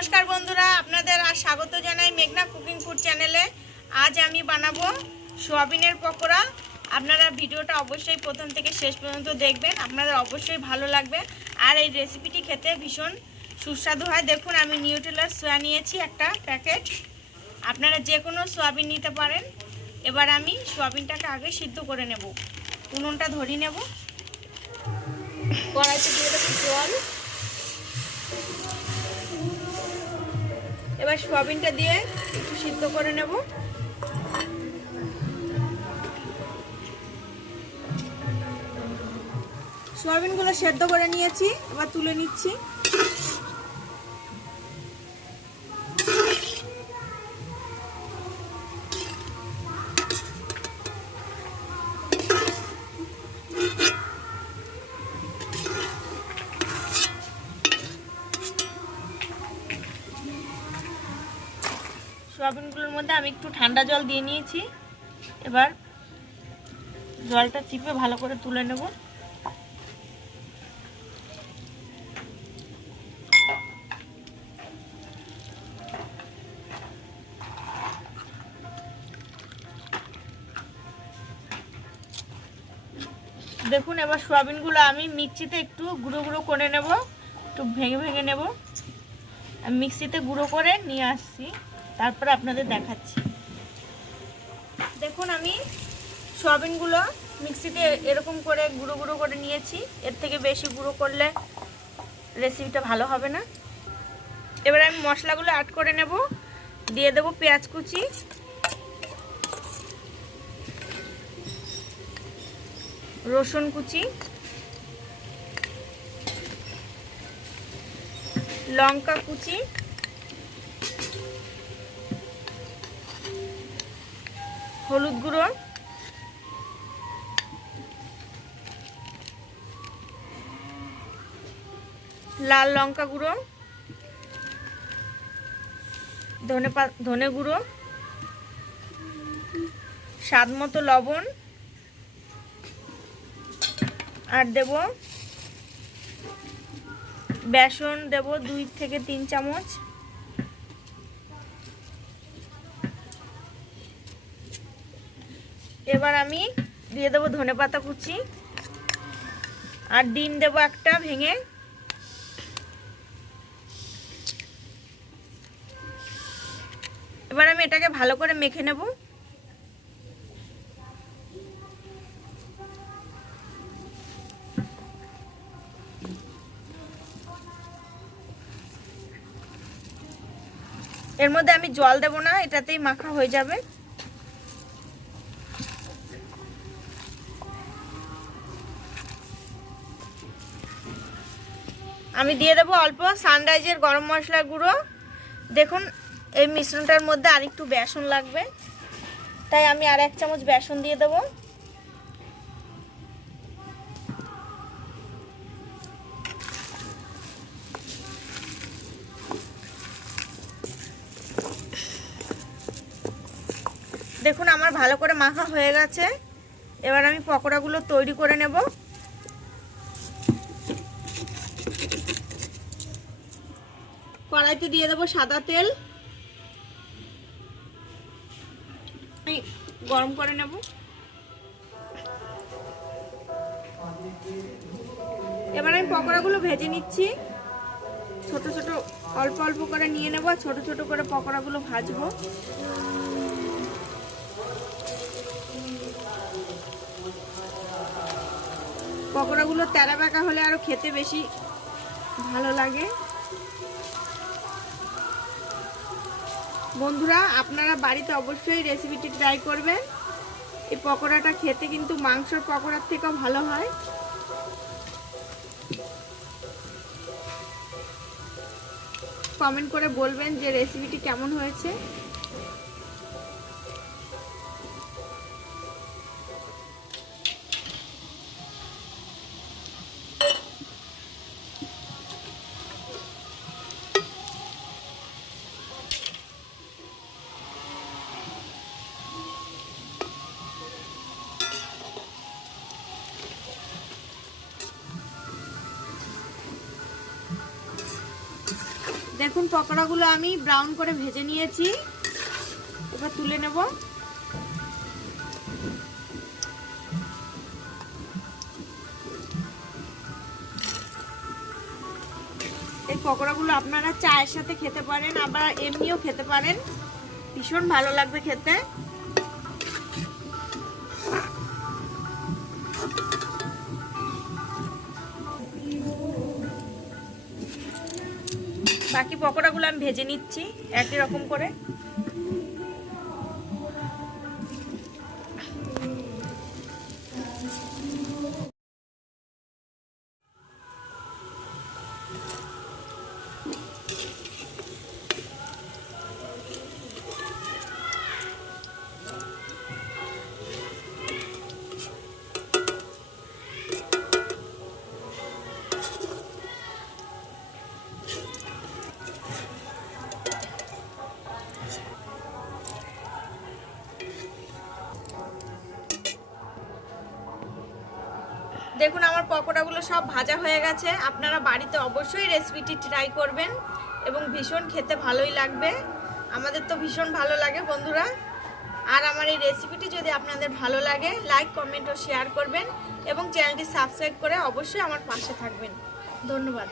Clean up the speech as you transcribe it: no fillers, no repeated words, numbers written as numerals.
নমস্কার বন্ধুরা, আপনাদের আর স্বাগত জানাই মেঘনা কুকিং ফুড চ্যানেলে। আজ আমি বানাবো সোয়াবিনের পকোড়া। আপনারা ভিডিওটা অবশ্যই প্রথম থেকে শেষ পর্যন্ত দেখবেন, আপনাদের অবশ্যই ভালো লাগবে। আর এই রেসিপিটি খেতে ভীষণ সুস্বাদু হয়। দেখুন, আমি নিউট্রেলার সোয়া নিয়েছি একটা প্যাকেট। আপনারা যে কোনো সোয়াবিন নিতে পারেন। এবার আমি সোয়াবিনটাকে আগে সিদ্ধ করে নেব। উনুনটা ধরিয়ে নেব। কড়াইতে দিয়ে দেবো জল। এবার সোয়াবিনটা দিয়ে একটু সিদ্ধ করে নেব। সোয়াবিনগুলো সেদ্ধ করে নিয়েছি, এবার তুলে নিচ্ছি। সোয়াবিনগুলোর মধ্যে আমি একটু ঠান্ডা জল দিয়ে নিয়েছি। এবার জলটা চিপে ভালো করে তুলে নেব। দেখুন, এবার সোয়াবিনগুলো আমি মিক্সিতে একটু গুঁড়ো গুঁড়ো করে নেব, একটু ভেঙে ভেঙে নেব। আমি মিক্সিতে গুঁড়ো করে নিয়ে আসছি, তারপর আপনাদের দেখাচ্ছি। দেখুন, আমি সোয়াবিনগুলো মিক্সিতে এরকম করে গুঁড়ো গুঁড়ো করে নিয়েছি। এর থেকে বেশি গুঁড়ো করলে রেসিপিটা ভালো হবে না। এবার আমি মশলাগুলো অ্যাড করে নেব। দিয়ে দেব পেঁয়াজ কুচি, রসুন কুচি, লঙ্কা কুচি, হলুদ গুঁড়ো, লাল লঙ্কা গুঁড়ো, ধনে গুঁড়ো, স্বাদ মতো লবণ, আর দেব বেসন, দেব 2 থেকে 3 চামচ। এবার আমি দিয়ে দেব ধনেপাতা কুচি, আর ডিম দেব একটা ভেঙে। এবার আমি এটাকে ভালো করে মেখে নেব। এর মধ্যে আমি জল দেব না, এটাতেই মাখা হয়ে যাবে। আমি দিয়ে দেবো অল্প সানরাইজের গরম মশলা গুঁড়ো। দেখুন, এই মিশ্রণটার মধ্যে আরেকটু বেসন লাগবে, তাই আমি আর 1 চামচ বেসন দিয়ে দেবো। দেখুন, আমার ভালো করে মাখা হয়ে গেছে। এবার আমি পকোড়াগুলো তৈরি করে নেব। কড়াইতে দিয়ে দেবো সাদা তেল, গরম করে নেব। এবার আমি পকোড়াগুলো ভেজে নিচ্ছি। ছোট ছোট অল্প অল্প করে নিয়ে নেব, ছোট ছোট করে পকোড়াগুলো ভাজবো। পকোড়াগুলো তেরা বেঁকা হলে আরো খেতে বেশি ভালো লাগে। বন্ধুরা, আপনারা বাড়িতে অবশ্যই রেসিপিটি ট্রাই করবেন। এই পকোড়াটা খেতে কিন্তু মাংসের পকোড়ার থেকেও ভালো হয়। কমেন্ট করে বলবেন যে রেসিপিটি কেমন হয়েছে। দেখুন পকোড়াগুলো আমি ব্রাউন করে ভেজে নিয়েছি, এবার তুলে নেব। এই পকোড়াগুলো আপনারা চায়ের সাথে খেতে পারেন, আবার এমনিও খেতে পারেন, ভীষণ ভালো লাগবে খেতে। বাকি পকোড়াগুলো আমি ভেজে নিচ্ছি একই রকম করে। দেখুন আমার পকোড়াগুলো সব ভাজা হয়ে গেছে। আপনারা বাড়িতে অবশ্যই রেসিপিটি ট্রাই করবেন এবং ভীষণ খেতে ভালোই লাগবে। আমাদের তো ভীষণ ভালো লাগে বন্ধুরা। আর আমার এই রেসিপিটি যদি আপনাদের ভালো লাগে, লাইক, কমেন্ট ও শেয়ার করবেন এবং চ্যানেলটি সাবস্ক্রাইব করে অবশ্যই আমার পাশে থাকবেন। ধন্যবাদ।